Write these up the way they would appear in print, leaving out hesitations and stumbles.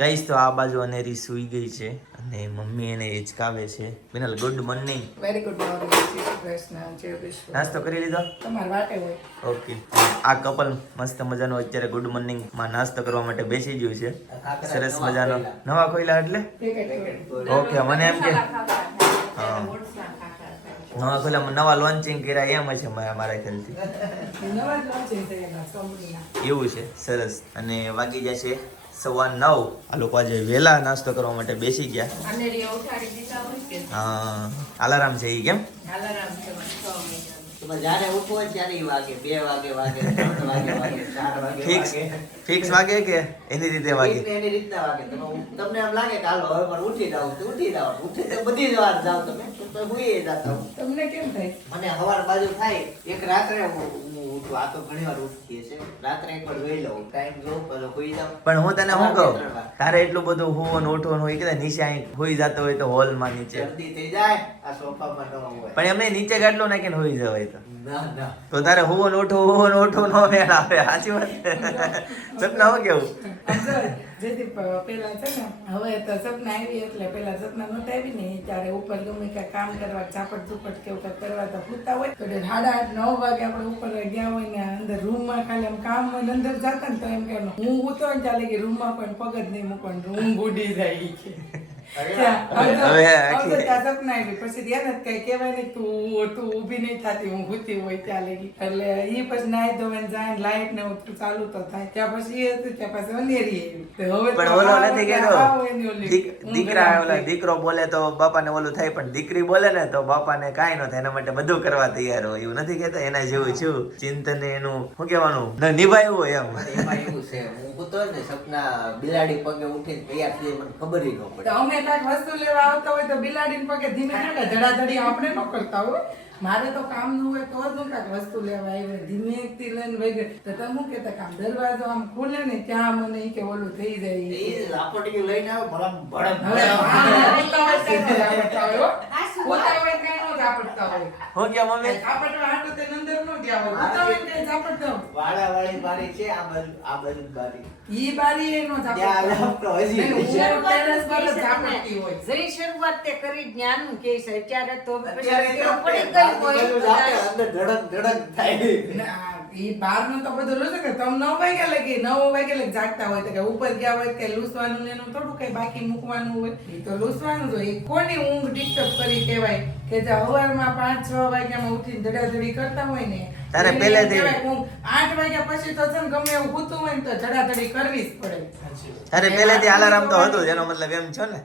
Guys તો આ બાજુ અનેરી સુઈ ગઈ છે અને મમ્મી એને હિચકાવે છે. Vinal good morning. Very good morning. Shri Krishna. જય વિશ્વ. નાસ્તો કરી લીધો? તમાર વાટે હોય. ઓકે. આ કપલ મસ્ત મજાનો અત્યારે ગુડ મોર્નિંગ માં નાસ્તો કરવા માટે બેસી ગયું છે. સરસ મજાનો નવા ખોઈલા એટલે ઓકે મને એમ કે નવા ખોઈલા નવા લોન્ચિંગ કર્યા એમ છે મારા ખ્યાલથી એવું છે. સરસ. અને વાગી જશે 9:15. આ લોકો આજે વહેલા નાસ્તો કરવા માટે બેસી ગયા. હા અલાર્મ છે ઈ કેમ જ્યારે ઉઠવો હોય ત્યારે વાગે 2 વાગે 3 વાગે 4 વાગે ફિક્સ વાગે કે એની રીતે વાગે? એની રીતના વાગે. તમને એમ લાગે કે હાલો હવે પણ ઉઠી જાવ તો ઉઠી જાવ. ઉઠી તો બધી જ વાર જાવ તમે તો હુઈ જાતા. તમને કેમ થાય? મને હવાર બાજુ થાય એક રાત્રે હું ઉઠું. આ તો ઘણી વાર ઉઠીએ છે. રાત્રે એકવાર જોઈ લઉં ટાઈમ જો પછી હુઈ જાવ. પણ હું તને શું કહું, તારે એટલું બધું હોવાનું ઉઠવાનું હોય કે નીચે અહીં હોઈ જતો હોય તો હોલ માં નીચે જલ્દી થઈ જાય. આ સોફામાં ન હોય. પણ એમને નીચે ગાડલો નાખીને હોઈ જવાય ના તો તારે હોવાનું ઉઠવું નો મેળ આવે. સાચી વાત સપના હું કેવું જેથી પેલા છે ને હવે તો સપના આવી એટલે પેલા સપના નહોતા આવી ને ત્યારે ઉપર ગમે કે કામ કરવા ઝાપટ ઝૂપટ કેવું કંઈક કરવા તો પૂછતા હોય તો 8:30-9 વાગે આપણે ઉપર ગયા હોય ને અંદર રૂમમાં ખાલી આમ કામ હોય અંદર જતા ને તો એમ કે હું ઉતો ને ચાલે કે રૂમમાં પણ પગ જ નહીં મૂકવાનું રૂમ બુડી જાય કે પછી ધ્યાન જ કઈ કેવાય નહીં તું ઊભી નહીં થતી હું ભૂતી હોય ત્યાં લગી એટલે ઈ પછી નાઈ ધોવાને જાય લાઈટ ને ચાલુ તો થાય ત્યાં પછી એ હતું ત્યાં પછી અંધેરી આવી. પણ ઓલો નથી કેતો દીકરા ઓલા દીકરો બોલે તો બાપાને ઓલું થાય પણ દીકરી બોલે ને તો બાપાને કાંઈ ન થાય. એના માટે બધું કરવા તૈયાર હોય એવું નથી કેતો. એના જેવું છું ચિંતન એનું શું કહેવાનું નિભાવ્યું હોય એમ. એમાં એવું છે હું ઉતો ને સપના બિલાડી પગે ઉઠીને તૈયાર થઈ મને ખબર ય ન પડે. અમે કાંઈક વસ્તુ લેવા આવતા હોય તો બિલાડીને પગે ધીમે ધીમે ધડાધડી આપણે ન કરતા હોય. મારે તો કામ નું હોય તો જ હું કાંઈક વસ્તુ લેવા આવી ધીમેથી લઈને વહી ગઈ તો તમે શું કહેતા કામ દરવાજો આમ ખુલે ને ત્યાં મને ઈ કે ઓલું થઈ જાય એ લાપોટી લઈને આવે ભડમ ભડમ. હું કે મમ્મી વાળાવાળી બારી છે આ બાજુ બારી. ઈ બારી એનો ત્યાં લાપતો હજી જઈ શરૂઆત તે કરી જ્ઞાનનું કે છે અત્યારે તો અત્યારે પડી ગઈ હોય અંદર ધડક ધડક થાય. ઈ બાર નું તો બધું લો કે તમે 9 વાગ્યા લગી 9 વાગ્યા લગી જાગતા હોય તો કે ઉપર ગયા હોય કે લૂસવાનું ને એનું થોડું કઈ બાકી મૂકવાનું હોય ઈ તો લૂસવાનું જ હોય. કોની ઊંઘ ડિસ્ટર્બ કરી કહેવાય કે જે હવારમાં 5-6 વાગ્યામાં ઉઠીને ધડાધડી કરતા હોય ને તારે પહેલેથી 8 વાગ્યા પછી તો છે ને ગમે એવું સૂતું હોય ને તો ધડાધડી કરવી જ પડે. અરે પહેલેથી અલાર્મ તો હતું જ એનો મતલબ એમ છો ને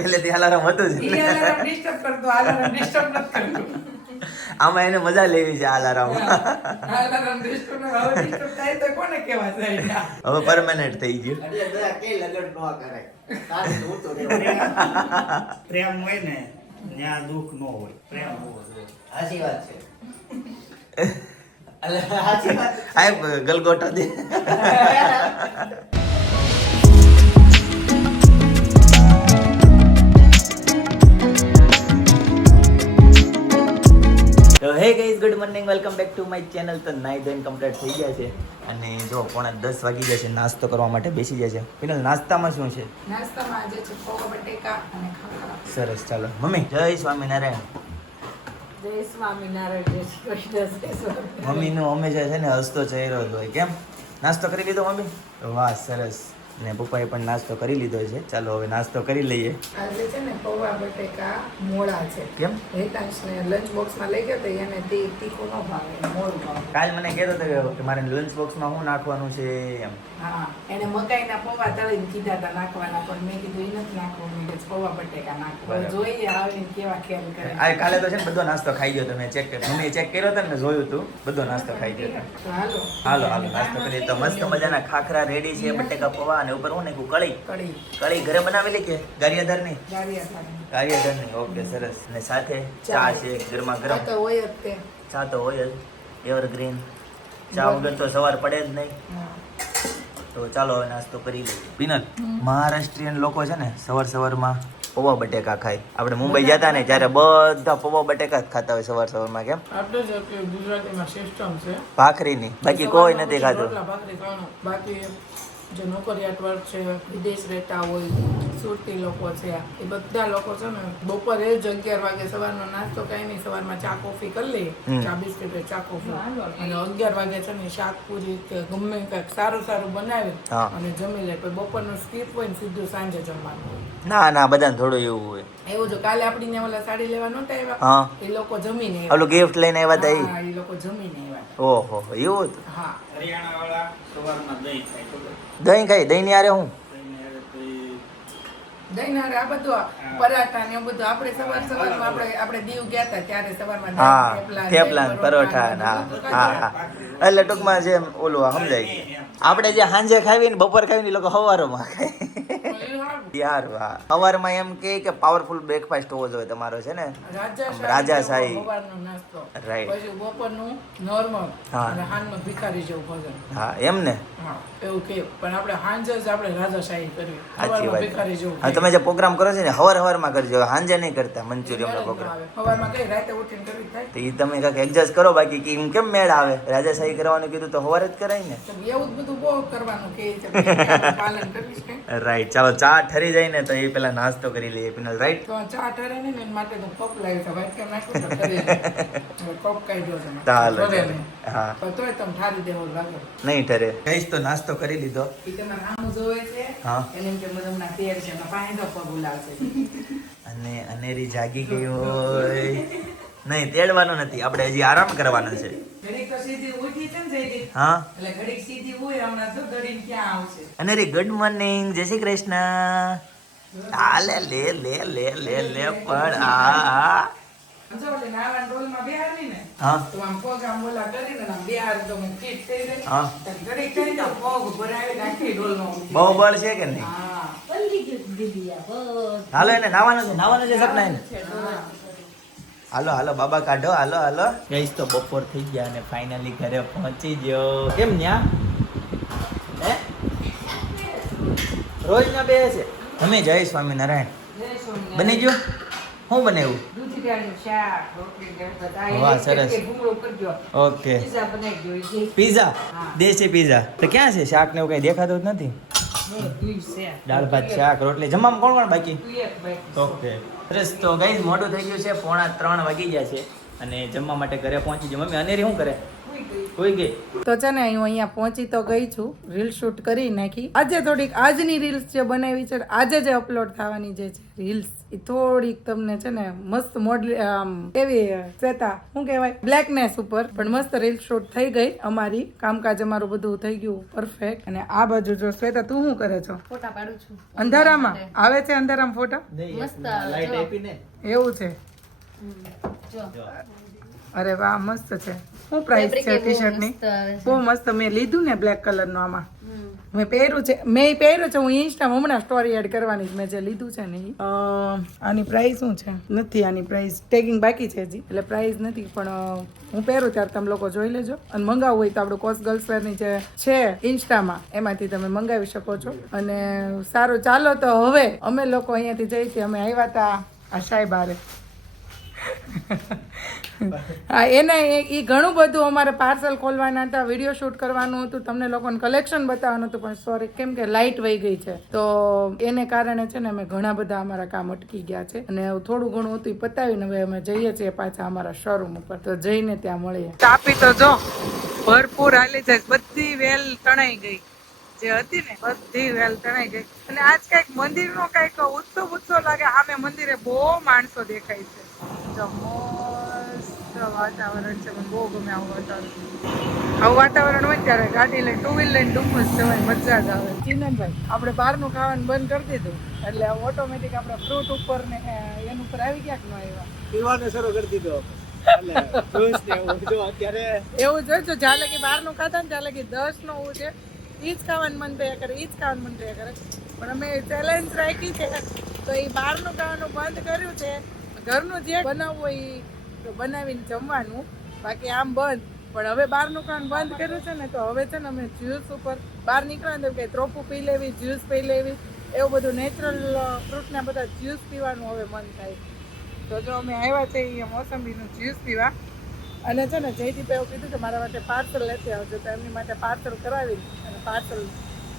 પહેલેથી અલાર્મ હતું જ ઈ અલાર્મ ડિસ્ટર્બ કરતો અલાર્મ ડિસ્ટર્બ નથી કરતો. આમાં એને મજા લેવી છે અલાર્મ. અલાર્મ ડિસ્ટર્બ થાય તો કોને કહેવા જાય હવે પરમેનન્ટ થઈ ગયું. એટલે બધા કે લગન ન કરે. તારે તો ઉતો રહેવાનું. પ્રેમ હોય ને ત્યાં દુઃખ ન હોય. પ્રેમ હોવો જોઈએ. સાચી વાત છે. અલે સાચી વાત. આ ગલગોટો દે. તો hey guys good morning welcome back to my channel. તો નાઈ ધોઈને કમ્પ્લીટ થઈ ગયા છે અને જો 9:45 વાગી ગયા છે. નાસ્તો કરવા માટે બેસી ગયા છે. ફિનલ નાસ્તામાં શું છે? નાસ્તામાં આજે છે પૌવા બટેકા અને ખાખરા. સરસ. ચાલો મમ્મી જય સ્વામિનારાયણ. જય સ્વામિનારાયણ જય શ્રી કૃષ્ણ જય સ્વામિનારાયણ. મમ્મીનો હંમેશા છે ને હસતો ચહેરો જ હોય. કેમ નાસ્તો કરી લીધો મમ્મી? વાહ સરસ. ને પપ્પાએ પણ નાસ્તો કરી લીધો છે. ચાલો હવે નાસ્તો કરી લઈએ. આજે છે ને પૌવા બટેકા મોળા છે. કેમ? હેતાંશને લંચ બોક્સમાં લઈ ગયો તો એને તીખું ન ભાવે મોળું ભાવે. કાલ મને કહેતો હતો કે મારે લંચ બોક્સમાં શું નાખવાનું છે એમ. હા એને મકાઈના પૌવા તળીને કીધા હતા નાખવાના પણ મેં કીધું એ નથી નાખવું મેં કીધું પૌવા બટેકા નાખવા. જોઈએ આવીને કેવા ખ્યાલ કરે. આ કાલે તો છે ને બધો નાસ્તો ખાઈ ગયો. તમે ચેક મમ્મીએ ચેક કર્યો હતો ને જોયું હતું. બધો નાસ્તો ખાઈ ગયો હતો. તો હાલો હાલો નાસ્તો કરીએ. તો મસ્ત મજાના ખાખરા રેડી છે. બટેકા પૌવા અને ઉપર હું નાખ્યું કળી. કઢી કળી ઘરે બનાવેલી કે ગારિયાધારની? ગારિયા ગારિયાધારની. ઓકે સરસ. અને સાથે ચા છે ગરમા ગરમ. તો હોય જ તે. ચા તો હોય જ એવરગ્રીન. ચા વગર તો સવાર પડે જ નહીં. તો ચાલો હવે નાસ્તો કરી લઈએ. પિનલ મહારાષ્ટ્રીયન લોકો છે ને સવારમાં પૌવા બટેકા ખાય. આપણે મુંબઈ જતા ને ત્યારે બધા પૌવા બટેકા જ ખાતા હોય સવારમાં. કેમ? આટલું જ ગુજરાતીમાં સિસ્ટમ છે ભાખરીની. બાકી કોઈ નથી ખાતું. ભાખરી ખાવાનું બાકી જે નોકરિયાત વર્ગ છે, વિદેશ રહેતા હોય, સુરતી લોકો છે, એ બધા લોકો છે ને બપોરે જ 11 વાગે સવારનો નાસ્તો કાંઈ નહીં, સવારમાં ચા કોફી કરી લઈએ, ચા બિસ્કિટ ચા કોફી, અને 11 વાગે છે ને શાક પૂરી કે ગમે કંઈક સારું સારું બનાવી હા. અને જમી લે. પછી બપોરનું સ્કીપ હોય ને સીધું સાંજે જમવાનું હોય. ના બધાને થોડું એવું હોય. એવું જો કાલે આપણી ત્યાં ઓલા સાડી લેવા નહોતા આવ્યા, હા એ લોકો જમીને ઓલું ગિફ્ટ લઈને આવ્યા હતા હા, એ લોકો જમીને આવ્યા. ઓહો એવું હતું. હા, હરિયાણા વાળા સવારમાં દહીં ખાય ખબર? દહીં ખાઈ દહીં ની હારે હું દહીંને હારે તો ઈ દહીંના આ બધું પરાઠા ને એવું બધું આપણે સવારમાં આપણે દીવ ગયા હતા ત્યારે સવારમાં હા દહીં, થેપલા દહીં, પરોઠા ને હા બધું હા ખાધું. હા એટલે ટૂંકમાં જેમ ઓલું આ સમજાય ગયું. આપણે જે સાંજે ખાવી ને બપોર ખાવી ને એ લોકો સવારમાં ખાય એ હારું. યાર વાહ સવારમાં એમ કે પાવરફુલ બ્રેકફાસ્ટ હોવો જોઈએ તમારો છે ને રાજાશાહી. સવારનો નાસ્તો, Right. પછી બપોરનું નોર્મલ હા. અને હાંજનું ભિખારી જેવું ભોજન. હા એમ ને હા, એવું કે પણ આપણે હાંજે જ આપણે રાજાશાહી કરવી, સાચી સવારમાં ભિખારી વાત. જેવું હા તમે જે પ્રોગ્રામ કરો છો ને હવારમાં કરજો, સાંજે નહીં કરતા મંચુરિયમનો પ્રોગ્રામ. સવારમાં કઈ રાતે ઉઠીને કરવી થાય. તો એ તમે કાંઈક એડજસ્ટ કરો, બાકી કે એમ કેમ મેળ આવે? રાજાશાહી કરવાનું કીધું તો સવારે જ કરાય ને. તો એવું જ બધું બહુ કરવાનું કે છે, પછી આપણે પાલન કરીશ કે રાઈટ, ચાલો ચા ઠરી જાય ને તો એ પેલા નાસ્તો કરી લઈએ પિનલ, રાઈટ? તો ચા ઠરે નહીં ને એના માટે તો કપ લાવી છે, વાટકા નાખું તો ઠરી જાય. હવે કપ કાઢ્યો છે. ચાલો ઠરે ચાલો. નહીં. હા પણ તોય તમે ઠારી દેવો લાગે. નહીં ઠરે. કઈશ તો નાસ્તો કરી લીધો. ઈ તમારે આમ જોવે છે, હા. એને એમ કે મને હમણાં તેર છે, એમાં પાણી તો પગ ઉલાવશે. અને અનેરી જાગી ગઈ હોય. નહીં તેડવાનું નથી, આપણે હજી આરામ કરવાનો છે. ઘડીક તો સીધી ઉઠી છે ને જયદીપ, હા એટલે ઘડીક સીધી હોય, હમણાં તો ઘડીક ક્યાં આવશે. અનેરી ગુડ મોર્નિંગ, જય શ્રી કૃષ્ણ. હાલે લે લે લે લે લે પણ આ સમજો એટલે નાવાના ડોલમાં બેહારી ને હા તો આમ પગ આમ ઓલા કરીને આમ બેહાર તો હું ફિટ થઈ જાય. હા. તો ઘડીક કરીને તો પગ ભરાવી નાખી ડોલમાં ઊંધી. બહુ બળ છે કે નહીં? હા. હાલો એને નાવાનું છે સપના એને. હાલો હાલો બાબા કાઢો, હાલો હાલો. ગઈશ તો બપોર થઈ ગયા અને ફાઇનલી ઘરે પહોંચી ગયો. કેમ ન્યા હે રોજ ના બે છે તમે? જય સ્વામિનારાયણ. જય સ્વામિનારાયણ. બની ગયું? શું બનાવ્યું? દૂધીદાળનું શાક, રોટલી, દાળ ભાત. આ વાહ, એક સરસ. એક ભૂંગળો કરજો. ઓકે. પીઝા બનાવી દો. ઈ પીઝા, હા. દેશી પીઝા. તો ક્યાં છે શાક ને એવું કઈ દેખાતું જ નથી. બધુંય છે. દાળ ભાત શાક રોટલી. જમવામાં કોણ કોણ બાકી? તું એક બાકી. ઓકે. સરસ. તો ગાઈઝ મોડું થઈ ગયું છે, 2:45 વાગી ગયા છે અને જમવા માટે ઘરે પહોંચી ગયો. મમ્મી અનેરી શું કરે? કોઈ ગઈ? તો છે ને હું અહીંયા પહોંચી તો ગઈ છું, રીલ શૂટ કરી નાખી. આજે થોડીક આજની રીલ્સ જે બનાવી છે, આજે જે અપલોડ થવાની જે છે રીલ્સ, એ થોડીક તમને છે ને મસ્ત મોડલ એવી શ્વેતા શું કહેવાય બ્લેકનેસ ઉપર પણ મસ્ત રીલ શૂટ થઈ ગઈ અમારી. કામકાજ અમારું બધું થઈ ગયું પરફેક્ટ. અને આ બાજુ જો શ્વેતા તું શું કરે છો? ફોટા પાડું છું. અંધારામાં આવે છે? અંધારામાં ફોટા મસ્ત લાઈટ જો. આપીને. એવું છે? જો. અરે વાહ, મસ્ત છે. શું પ્રાઇસ Fabric છે એ બહુ ટી શર્ટ ની? મસ્ત આવે છે. બહુ મસ્ત. મેં લીધું ને બ્લેક કલર નું આમાં. હમ. મેં પહેર્યું છે, હું ઇન્સ્ટામાં હમણાં સ્ટોરી એડ કરવાની છે. મેં જે લીધું છે ને ઈ. આની પ્રાઇસ શું છે? નથી આની પ્રાઇસ, ટેગિંગ બાકી છે હજી, એટલે પ્રાઇસ નથી. પણ હું પહેરું ત્યારે તમે લોકો જોઈ લેજો. અને મંગાવવું હોય તો આપણું કોસ ગર્લ્સ વેરની જે છે ઇન્સ્ટામાં, એમાંથી તમે મંગાવી શકો છો. અને સારું, ચાલો તો હવે અમે લોકો અહીંયાથી જઈ છીએ. અમે આવ્યા હતા આ સાહેબ હારે. હા, એને એ ઘણું બધું અમારે પાર્સલ ખોલવાના હતા, વિડીયો શૂટ કરવાનું હતું, તમને લોકોને કલેક્શન બતાવવાનું હતું, પણ સોરી કેમ કે લાઇટ વહી ગઈ છે તો એને કારણે છે ને અમે ઘણા બધા અમારા કામ અટકી ગયા છે. અને થોડું ઘણું હતું એ પતાવીને હવે અમે જઈએ છીએ પાછા અમારા શોરૂમ ઉપર. તો જઈને ત્યાં મળીએ. તાપી તો જો ભરપૂર હાલી જાય, બધી વેલ તણાઈ ગઈ જે હતી ને, બધી વેલ તણાઈ ગઈ. અને આજ કઈક મંદિરનો કઈક ઉત્સવ લાગે. આમે મંદિરે બહુ માણસો દેખાય છે. જો મસ્ત વાતાવરણ છે, મને બહુ ગમે આવું વાતાવરણ. આવું વાતાવરણ હોય ત્યારે ગાડી લઈને, ટુ વ્હીલ લઈને ડુમ્મસ જવાય, મજા જ આવે. ચિંતનભાઈ, આપણે બહારનું ખાવાનું બંધ કરી દીધું એટલે ઓટોમેટિક આપણે ફ્રૂટ ઉપર ને એનું ઉપર આવી ગયા કે ન આવ્યા? પીવાનું શરૂ કરી દીધો. એટલે જ્યુસ ને એવું જો અત્યારે એવું જોઈજો, જ્યાં લગી બહારનું ખાતા ને ત્યાં લગી 10 નું હું છે ઈ જ ખાવાનું મન થયા કરે, ઈ જ ખાવાનું મન થયા કરે. પણ અમે ચેલેન્જ રાખી છે તો એ બહારનું ખાવાનું બંધ કર્યું છે. ઘરનું જે બનાવવું હોય એ બનાવીને જમવાનું, બાકી આમ બંધ. પણ હવે બહારનું ખાવાનું બંધ કર્યું છે ને તો હવે છે ને અમે જ્યુસ ઉપર બહાર નીકળ્યા તો કે ત્રોપું પી લેવી, જ્યુસ પી લેવી, એવું બધું નેચરલ ફ્રૂટના બધા જ્યુસ પીવાનું હવે મન થાય. તો જો અમે આવ્યા છે અહીંયા મોસંબીનું જ્યુસ પીવા. અને છે ને જયદીપે એવું કીધું કે મારા માટે પાર્સલ લેતી આવજો, તો એમની માટે પાર્સલ કરાવી અને પાર્સલ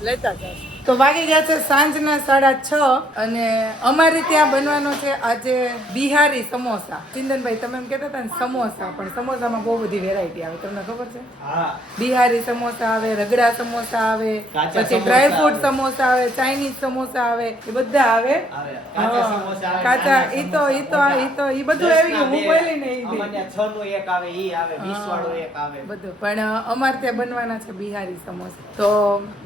લેતા જશે. તો વાગી ગયા છે સાંજના 6:30 અને અમારે ત્યાં બનવાનો છે આજે બિહારી સમોસા. ચિંતનભાઈ તમે એમ કહેતા હતા ને સમોસા, પણ સમોસામાં બહુ બધી વેરાયટી આવે, તમને ખબર છે? હા બિહારી સમોસા આવે, રગડા સમોસા આવે, કાચા પછી સમોસા ડ્રાય ફ્રૂટ આવે. સમોસા આવે, ચાઇનીઝ સમોસા આવે, એ બધા આવે. કાચા સમોસા આવે, કાચા નાના ઈ બધું આવી ગયું. હું બોલી ને ઈ દે. અમારે 6 નું એક આવે, ઈ આવે, 20 વાળો એક આવે. બધું પણ અમારે ત્યાં બનવાના છે બિહારી સમોસા. તો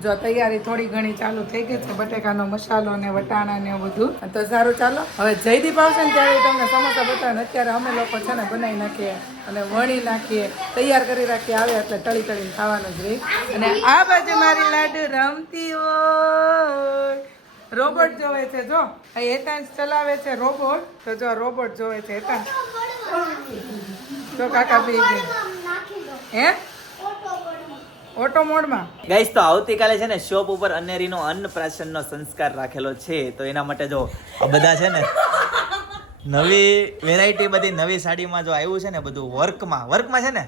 જો તૈયારી થોડી ઘણી ચાલુ થઈ ગઈ છે, બટેકાનો મસાલો ને વટાણા ને એવું બધું. તો સારું, ચાલો હવે જયદીપ આવશે ને ત્યારે તમને સમોસા બતાવે. અત્યારે અમે લોકો છે ને બનાવી નાખીએ અને વણી નાખીએ, તૈયાર કરી રાખીએ, આવે એટલે તળી તળીને ખાવાનું જ રહી. અને આ બાજુ મારી લાડુ રમતી હોય, રોબોટ જોવે છે. જો આ હેતાંશ ચલાવે છે રોબોટ, તો જો રોબોટ જોવે છે હેતાંશ. તો કાકા પી ગઈ હે ઓટો મોડમાં. ગાઈસ તો આવતીકાલે છે ને શોપ ઉપર અનેરીનો અન્નપ્રાશનનો સંસ્કાર રાખેલો છે, તો એના માટે જો આ બધા છે ને નવી વેરાયટી, બધી નવી સાડીમાં જો આવ્યું છે ને બધું વર્કમાં છે ને,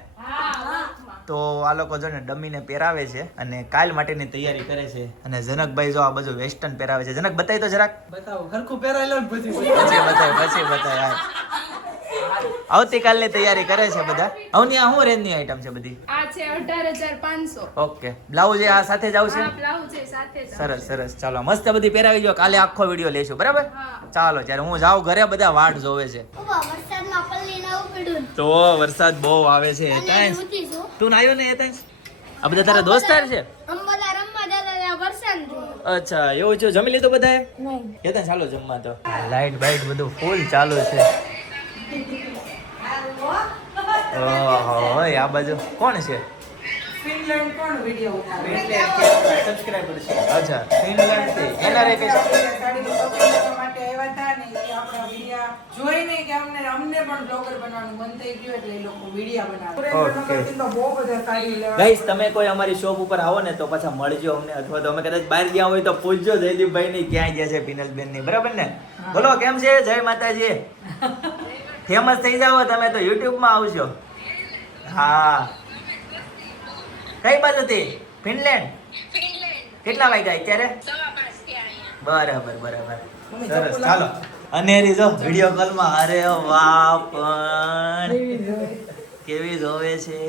તો આ લોકો જો ને ડમીને પહેરાવે છે અને કાલ માટેની તૈયારી કરે છે. અને જનકભાઈ જો આ બધું વેસ્ટર્ન પહેરાવે છે. જનક બતાવી તો જરાક. બતાવો હરખું પહેરાઈ લો પછી પછી બતાય. આવતીકાલની તૈયારી કરે છે બધા. અવની આ શું રેન્જની આઈટમ છે બધી? આ છે 18,500. ઓકે, બ્લાઉઝ એ આ સાથે જ આવશે. આ બ્લાઉઝ છે સાથે જ. સરસ સરસ, ચાલો મસ્ત બધી પહેરાવી જો. કાલે આખો વિડીયો લેશું, બરાબર? ચાલો ત્યારે હું જાઉં ઘરે, બધા વાટ જોવે છે. તો વરસાદ બહુ આવે છે. હેતાંશ તું નાયો ને? હેતાંશ આ બધા તારા દોસ્તાર છે? અચ્છા એવું છે. જમી લીધું બધાએ? હેતાંશ ચાલો જમવા. તો લાઈટ બાઈટ બધું ફૂલ ચાલુ છે. ઓહો, આ બાજુ કોણ છે? ફિનલેન્ડ કોણ વિડિયો ઉતારે? સબસ્ક્રાઇબર છે. અચ્છા, ફિનલેન્ડ થી એનઆરએ કે સાડીનું shopping કરવા માટે આવ્યા હતા ને, એ આપણા વિડિયા જોઈને કે અમને પણ બ્લોગર બનવાનું મન થઈ ગયું એટલે એ લોકો વિડિયા બનાવે. Okay. તો બહુ બધા સાડી લેવા. ગાઈસ તમે કોઈ અમારી શોપ ઉપર આવો ને તો પાછા મળજો અમને, અથવા તો અમે કદાચ બહાર ગયા હોય તો પૂછજો જયદીપભાઈ ની ક્યાં ગયા છે પિનલબેન ની, બરાબર ને? બોલો કેમ છે? જય માતાજી. ફેમસ થઈ જાવ તમે તો YouTube માં આવશો. હા, કઈ બાજુથી? ફિનલેન્ડ. કેટલા વાગ્યા અત્યારે? 5:15. બરાબર. સરસ, ચાલો. અનેરી જો વિડિયો કોલ માં. અરે વાહ, પણ કેવી જોવે છે.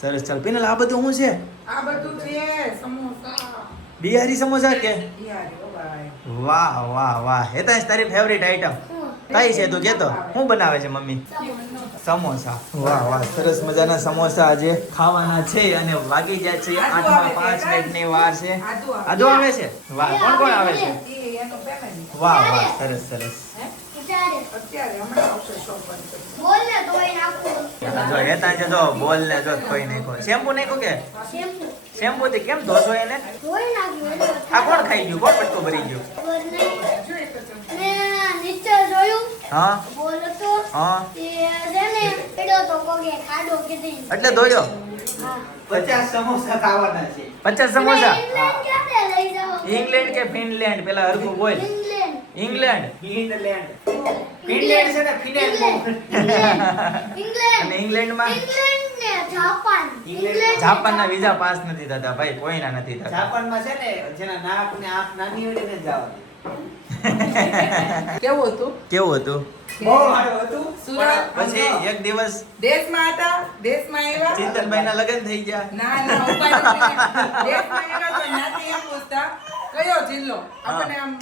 સરસ, ચાલ પિનલ આ બધું શું છે? આ બધું છે સમોસા. બિહારી સમોસા કે? બિહારી, ઓ ભાઈ. વાહ વાહ વાહ. હેતાંશ તારી ફેવરિટ આઈટમ કઈ છે? તું કેતો શું બનાવે છે મમ્મી? સમોસા. વાહ વાહ, સરસ મજાના સમોસા આજે ખાવાના છે. અને વાગી જાય છે 8:05 મિનિટની વાર છે. આદુ આવે છે? વાહ, કોણ કોણ આવે છે? એ એનો family. વાહ વાહ, સરસ સરસ. અત્યારે હમણાં આવશે shop બંધ. જો હેતાંશ જો બોલ ને જો કોઈ નાખો. શેમ્પુ નાખો કે? શેમ્પુ થી કેમ ધોશો એને? આ કોણ ખાઈ ગયું? કોણ પટકો ભરી ગયું? હા હા, એટલે ધોયો. 50 સમોસા ખાવાના છે. 50 સમોસા. ઇંગ્લેન્ડ કે ફિનલેન્ડ? પેલા હરખું બોલ. ઇંગ્લેન્ડ. ફિનલેન્ડ. ફિનલેન્ડ છે ને ફિનલેન્ડ. અને ઇંગ્લેન્ડમાં જાપાનના વિઝા પાસ નથી થતા ભાઈ, કોઈના નથી થતા. જાપાનમાં છે ને જેના નાક ને આંખ નાની હોય ને જવાનું. કેવું હતું? કેવું હતું? બહુ સારું હતું. સુરત પછી એક દિવસ દેશમાં હતા, દેશમાં આવ્યા. ચિંતનભાઈ ના લગ્ન થઈ ગયા. ના ઉપાય નથી. દેશમાં આવ્યા તો ત્યાંથી એમ પૂછતા કયો જિલ્લો? આપણને આમ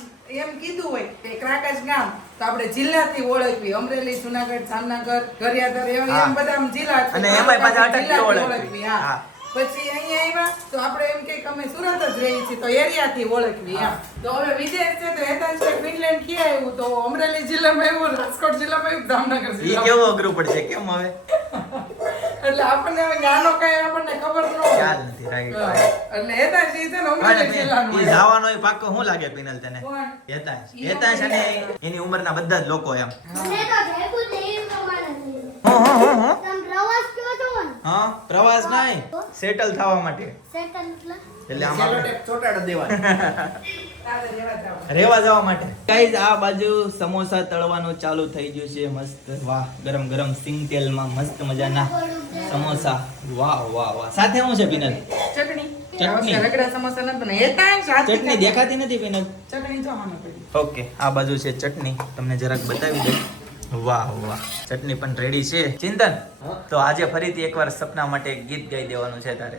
એમ કીધું હોય કે ક્રાકચ ગામ, તો આપણે જિલ્લાથી ઓળખવી. અમરેલી, જુનાગઢ, જામનગર, ગારિયાધાર એવા એમ બધા આમ જિલ્લા છે. અને એમાંય પાછા અટકથી જિલ્લાથી ઓળખવી. હા. હા. પછી અહીંયા આવ્યા તો આપણે એમ કે અમે સુરત જ રહીએ છીએ, તો એરિયાથી ઓળખવી. એમ તો હવે વિદેશ છે તો હેતાંશ કે ફિનલેન્ડ ક્યાં આવ્યું? તો અમરેલી જિલ્લામાં આવ્યું, રાજકોટ જિલ્લામાં આવ્યું, જામનગર ઈ જિલ્લામાં. કેવું અઘરું પડશે કેમ હવે? એટલે આપણને હવે નાનો કઈ આપણને ખબર ન હોય. ખ્યાલ નથી, રાઈટ. એટલે હેતાંશ ઈ છે ને અમરેલી જિલ્લાનું ઈ હોય. જવાનો ઈ પાક્કો શું લાગે પિનલ તને? કોણ? હેતાંશ અને એની ઉંમરના બધા જ લોકો એમ. હા, પ્રવાસ નહીં, સેટલ થવા માટે. એટલે આમાં સેલોટેપ ચોટાડી દેવાનો. રેવા જવા માટે. ગાઈઝ આ બાજુ સમોસા તળવાનું ચાલુ થઈ ગયું છે. મસ્ત વાહ, ગરમ ગરમ સિંગ તેલમાં મસ્ત મજાના સમોસા. વાહ વાહ વાહ. સાથે શું છે પિનલ? ચટણી. ચટણી રગડા સમોસા નથી બનાવ્યા. એ તાણ સાચી ચટણી દેખાતી નથી પિનલ. ચટણી જો આમાં પડી. ઓકે આ બાજુ છે ચટણી, તમને જરાક બતાવી દઉં. વાહ વાહ, ચટણી પણ રેડી છે. ચિંતન, તો આજે ફરીથી એકવાર સપના માટે એક ગીત ગાઈ દેવાનું છે તારે.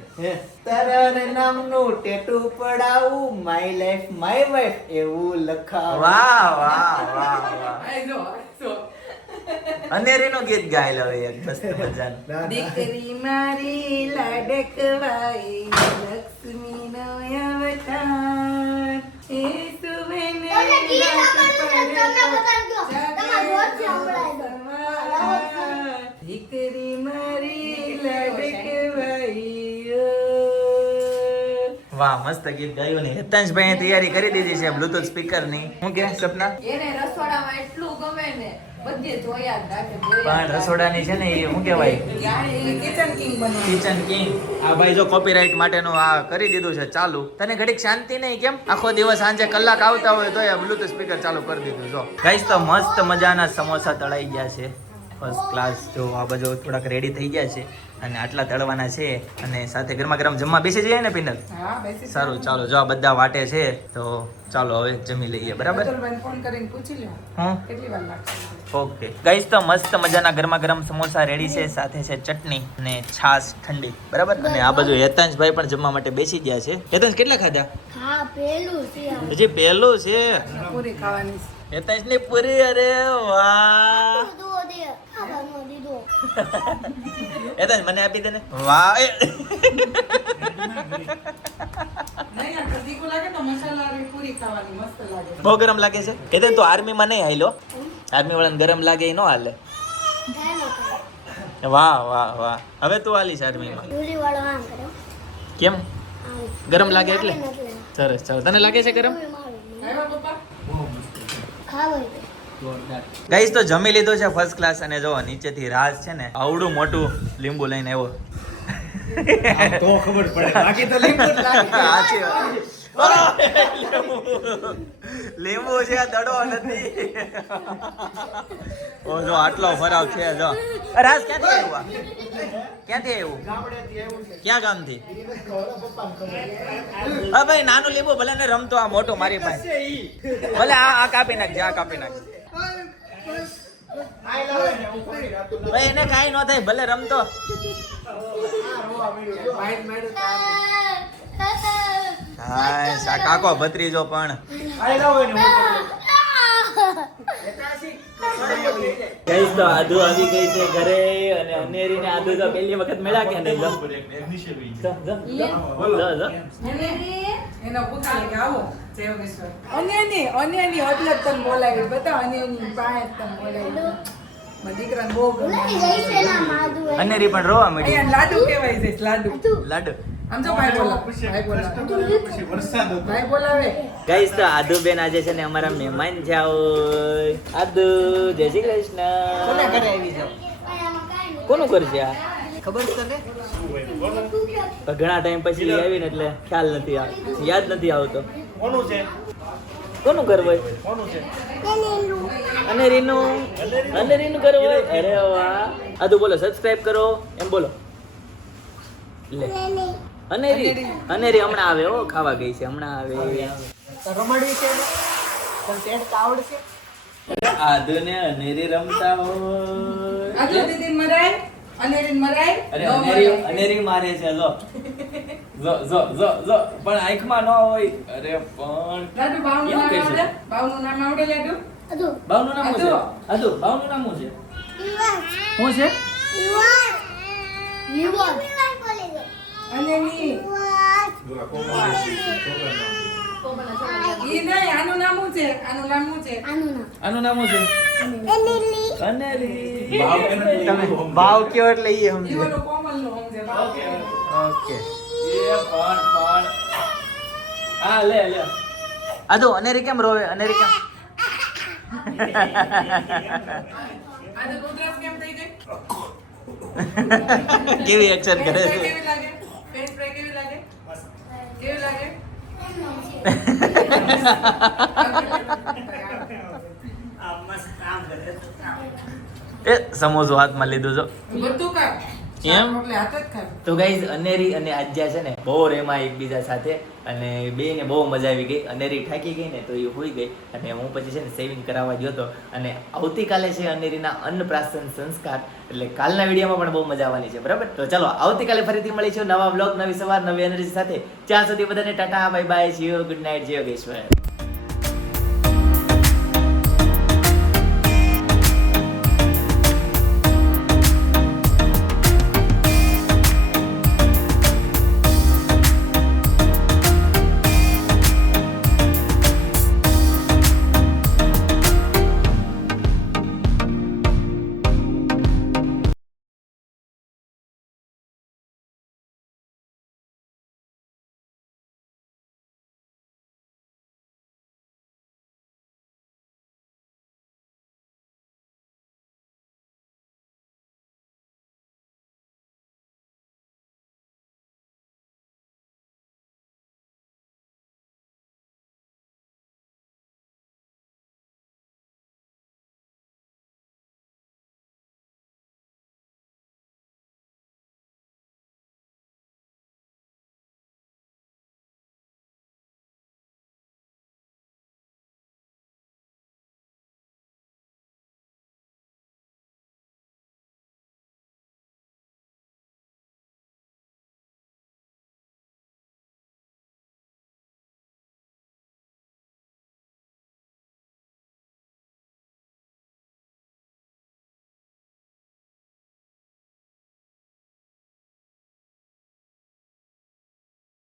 તારા નામનું ટેટુ પડાવું, માય લાઈફ માય વાઈફ એવું લખાવું. વાહ વાહ વાહ વાહ, આ જો, જો. અંધેરીનું ગીત ગાઈ લો એક મસ્ત મજાનું. દીકરી મારી લાડકવાઈ, લક્ષ્મીનો અવતાર. એ સુવેને રાત પડે દીકરી મારી લાડકવાઈ ઓ. વાહ, મસ્ત ગીત ગાયું ને. હેતાંશભાઈએ તૈયારી કરી દીધી છે બ્લૂટૂથ સ્પીકર ની. હું કે સપના? એને રસોડામાં એટલું ગમે ને બધે જોયા જ રાખે, પણ રસોડાની છે ને એ શું કહેવાય, કિચન કિંગ બનવાનું. Kitchen king. આ ભાઈ જો કોપીરાઇટ માટેનું આ કરી દીધું છે ચાલુ. તને ઘડીક શાંતિ નહીં કેમ? આખો દિવસ સાંજે કલાક આવતા હોય તો બ્લૂટૂથ સ્પીકર ચાલુ કરી દીધું. જો ગાઈસ, તો મસ્ત મજાના સમોસા તળાઈ ગયા છે ફર્સ્ટ ક્લાસ. જો આ બાજુ થોડાક રેડી થઈ ગયા છે અને આટલા તળવાના છે અને સાથે ગરમા ગરમ જમવા બેસી જઈએ ને પિનલ. હા, બેસી સારું, ચાલો. જો આ બધા વાટે છે તો ચાલો હવે જમી લઈએ. બરાબર? અતુલભાઈને ફોન કરીને પૂછી લો હા, કેટલી વાર લાગશે. ઓકે ગાઈસ, તો મસ્ત મજાના ગરમા ગરમ સમોસા રેડી છે, સાથે છે ચટણી અને છાશ ઠંડી. બરાબર? અને આ બાજુ હેતાંશભાઈ પણ જમવા માટે બેસી ગયા છે. હેતાંશ, કેટલા ખાધા? હા પેલું છે હજી પહેલું છે. પૂરી ખાવાની છે. હેતાંશની પૂરી. અરે વાહ. દીધો દે ખાવાનો દીધો હેતાંશ, મને આપી દે ને. વાહ. નહીં, આ તીખું લાગે તો મસાલાવાળી પૂરી ખાવાની મસ્ત લાગે. બહુ ગરમ લાગે છે. હેતાંશ, તો આર્મીમાં નહીં હાલો. આર્મી વાળાને ગરમ લાગે એ ન હાલે. વાહ વાહ વાહ, હવે તું હાલીશ આર્મીમાં. પૂરી વાળો આમ કરો કેમ? આમ ગરમ લાગે એટલે? સરસ, ચાલો. તને લાગે છે ગરમ? આવ્યા પપ્પા? ખાવા ગાઈસ, તો જમી લીધું છે ફર્સ્ટ ક્લાસ. અને જો નીચેથી રાજ છે ને આવડું મોટું લીંબુ લઈને આવ્યો. તો ખબર પડે, બાકી તો લીંબુ જ લાગે. સાચી વાત. લીંબુ છે, દડો નથી. ઓ જો આટલો ફરાવ છે. જો રાજ ક્યાંથી આવ્યું? ક્યાંથી આવ્યું? ક્યાં ગામથી? હા ભાઈ, નાનું લીંબુ ભલે ને રમતો, આ મોટું મારી પાસે. ભલે આ કાપી નાખજે, આ કાપી નાખજે. ભાઈ એને કાંઈ ન થાય, ભલે રમતો. હા, સા કાકો ભત્રીજો પણ. ગઈસ, તો આદુ આવી ગઈ છે ઘરે. અને અનેરીને આદુ તો પહેલી વખત મળ્યા કે નહીં? એનો પૂછાય કે આવો જય યોગેશ્વર. અન્યની એટલે જ તને બોલાવી. બધા અન્યની પાસે જ તને બોલાવી. મારા દીકરાને બહુ ગમે. અનેરી પણ રોવા મળી. અહીંયા લાડુ કહેવાય છે, લાડુ. લાડુ. આમ જો ભાઈ બોલાવે. પછી વરસાદ હતો. ભાઈ બોલાવે. ગાઈસ, તો આદુ બેન આજે છે ને અમારા મહેમાન છે. આદુ, જય શ્રી કૃષ્ણ. કોના ઘરે આવી જાવ? કોનું ઘર છે આ? ખબર છે તને? ઘણા ટાઈમ પછી આવી ને એટલે ખ્યાલ નથી આવતો, યાદ નથી આવતો. કોનું છે? કોનું ઘર હોય? કોનું છે? અનેરીનું ઘર હોય. અરે વાહ. આદુ બોલો, સબસ્ક્રાઇબ કરો એમ બોલો. લે, અનેરી હમણાં આવે. હો, ખાવા ગઈ છે, હમણાં આવે. રમડવી છે તને ટેસ્ટ આવડશે? આદુ ને અનેરી રમતા હોય. આટલો દીદીને મરાય, અનેરીને મરાય. અરે ન અનેરી મરાય. અનેરી મારે છે. જો જો જો જો જો, પણ આંખમાં ન હોય. અરે પણ લાડુ બાવનું કેમ નામ કહેશે? આવડે? બાવનું નામ આવડે લાડુ? બાવનું નામ શું છે? આદુ, બાવનું નામ શું છે? શું છે? અનેરી. ઈ નહીં, આનું નામ શું છે? આનું નામ શું છે? આનું નામ શું છે? અનેરી. તમે ભાવ કયો એટલે ઈ ઈ સમજે. ઓલું કોમલનું સમજે, બાવ કહેવાય. ઓકે. એ પણ હા, લે લે. આદુ, અનેરી કેમ રોવે? અનેરી કેમ? આજે ઉધરસ કેમ થઈ ગઈ? કેવી એક્શન કરે ફ્રેન્ચ છે? ફ્રાય કેવી લાગે? ફ્રેન્ચ ફ્રાય કેવી લાગે? કેવી લાગે? આ મસ્ત કામ કરે છે. એ સમોસો હાથમાં લીધું છો. બધું કર. એમ એટલે હાથ જ ખાય. તો ગાઈઝ અનેરી અને આજ્યા છે ને બહુ રેમા એકબીજા સાથે અને બેને બહુ મજા આવી ગઈ. અનેરી થાકી ગઈ ને તો એ હોઈ ગઈ અને હું પછી છે ને સેવિંગ કરાવવા ગયો હતો. અને આવતીકાલે છે અનેરીના અન્નપ્રાશન સંસ્કાર, એટલે કાલના વિડીયોમાં પણ બહુ મજા આવવાની છે. બરાબર, તો ચાલો આવતીકાલે ફરીથી મળીશું નવા બ્લોગ, નવી સવાર, નવી એનર્જી સાથે. ત્યાં સુધી બધાને Tata, bye bye, Jio, good night, જય યોગેશ્વર.